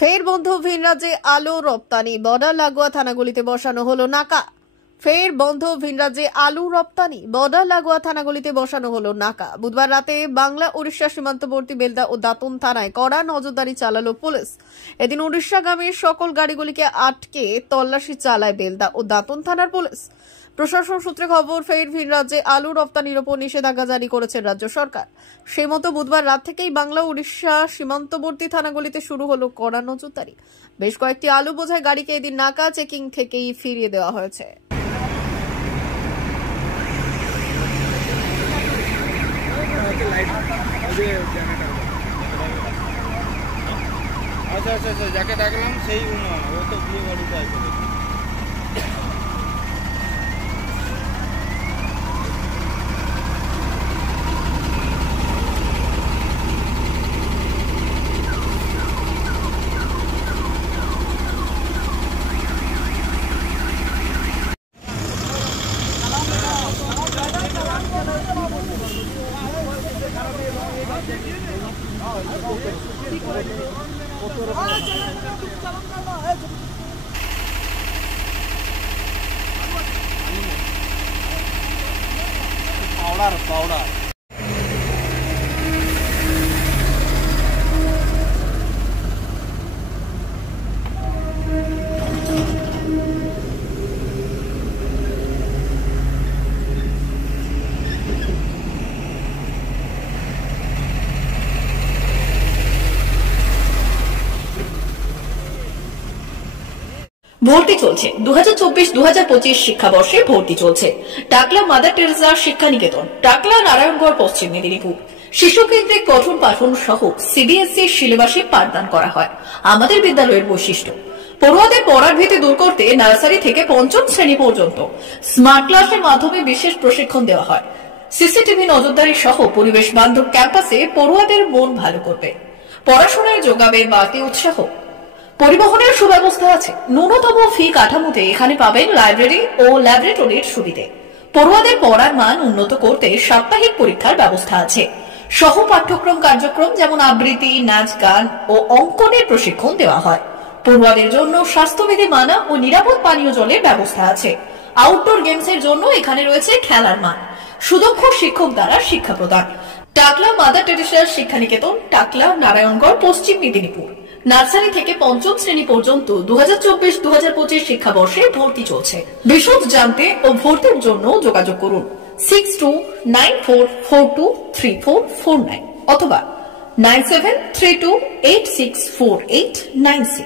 ফের বন্ধ ভিন রাজ্যে আলু রপ্তানি, বর্ডার লাগোয়া থানাগুলিতে বসানো হলো নাকা। ফের বন্ধ ভিন রাজ্যে আলু রপ্তানি, বর্ডার লাগোয়া থানাগুলিতে বসানো হলো নাকা। বুধবার রাতে বাংলা উড়িষ্যা সীমান্তবর্তী বেলদা ও দাঁতন থানায় কড়া নজরদারি চালালো পুলিশ। এদিন উড়িষ্যাগামী সকল গাড়িগুলিকে আটকে তল্লাশি চালায় বেলদা ও দাঁতন থানার পুলিশ। প্রশাসন সূত্রে খবর, ফের ভিন রাজ্যে আলু রপ্তানির ওপর নিষেধাজ্ঞা জারি করেছে রাজ্য সরকার। সেই মতো বুধবার রাত থেকেই বাংলা উড়িষ্যা সীমান্তবর্তী থানাগুলিতে শুরু হলো কড়া নজরদারি। বেশ কয়েকটি আলু বোঝাই গাড়িকে এদিন নাকা চেকিং থেকেই ফিরিয়ে দেওয়া হয়েছে। अच्छा जाके डाकलाम सही वो तो ब्लू गाड़ी का है। पाउडर ভর্তি চলছে 2024-2025 শিক্ষাবর্ষে ভর্তি চলছে টাকলা মাদার টেরেসা শিক্ষা নিকেতন, টাকলা নারায়ণগড়, পশ্চিম মেদিনীপুর। শিশু কেন্দ্রিক পঠন পাঠন সহ সিবিএসই সিলেবাসে পাঠদান করা হয়। আমাদের বিদ্যালয়ের বৈশিষ্ট্য, পড়ুয়াদের পড়ার ভীতি দূর করতে নার্সারি থেকে পঞ্চম শ্রেণী পর্যন্ত স্মার্ট ক্লাসের মাধ্যমে বিশেষ প্রশিক্ষণ দেওয়া হয়। সিসিটিভি নজরদারি সহ পরিবেশ বান্ধব ক্যাম্পাসে পড়ুয়াদের মন ভালো করবে, পড়াশোনায় যোগাবে বাড়তি উৎসাহ। পরিবহনের সুব্যবস্থা আছে। ন্যূনতম ফি কাঠামোতে এখানে পাবেন লাইব্রেরি ও ল্যাবরেটরির সুবিধে। পড়ুয়াদের পড়ার মান উন্নত করতে সাপ্তাহিক পরীক্ষার ব্যবস্থা আছে। সহ পাঠ্যক্রম কার্যক্রম যেমন আবৃত্তি, নাচ, গান ও অঙ্কনের প্রশিক্ষণ দেওয়া হয়। পড়ুয়াদের জন্য স্বাস্থ্যবিধি মানা ও নিরাপদ পানীয় জলের ব্যবস্থা আছে। আউটডোর গেমসের জন্য এখানে রয়েছে খেলার মাঠ। সুদক্ষ শিক্ষক দ্বারা শিক্ষা প্রদান। টাকলা মাদার টেরেসা শিক্ষা নিকেতন, টাকলা, নারায়ণগড়, পশ্চিম মেদিনীপুর। নার্সারি থেকে পঞ্চম শ্রেণী পর্যন্ত 2024-2025 শিক্ষাবর্ষে ভর্তি চলছে। বিশদ জানতে ও ভর্তির জন্য যোগাযোগ করুন 6294423449 অথবা 9732864896।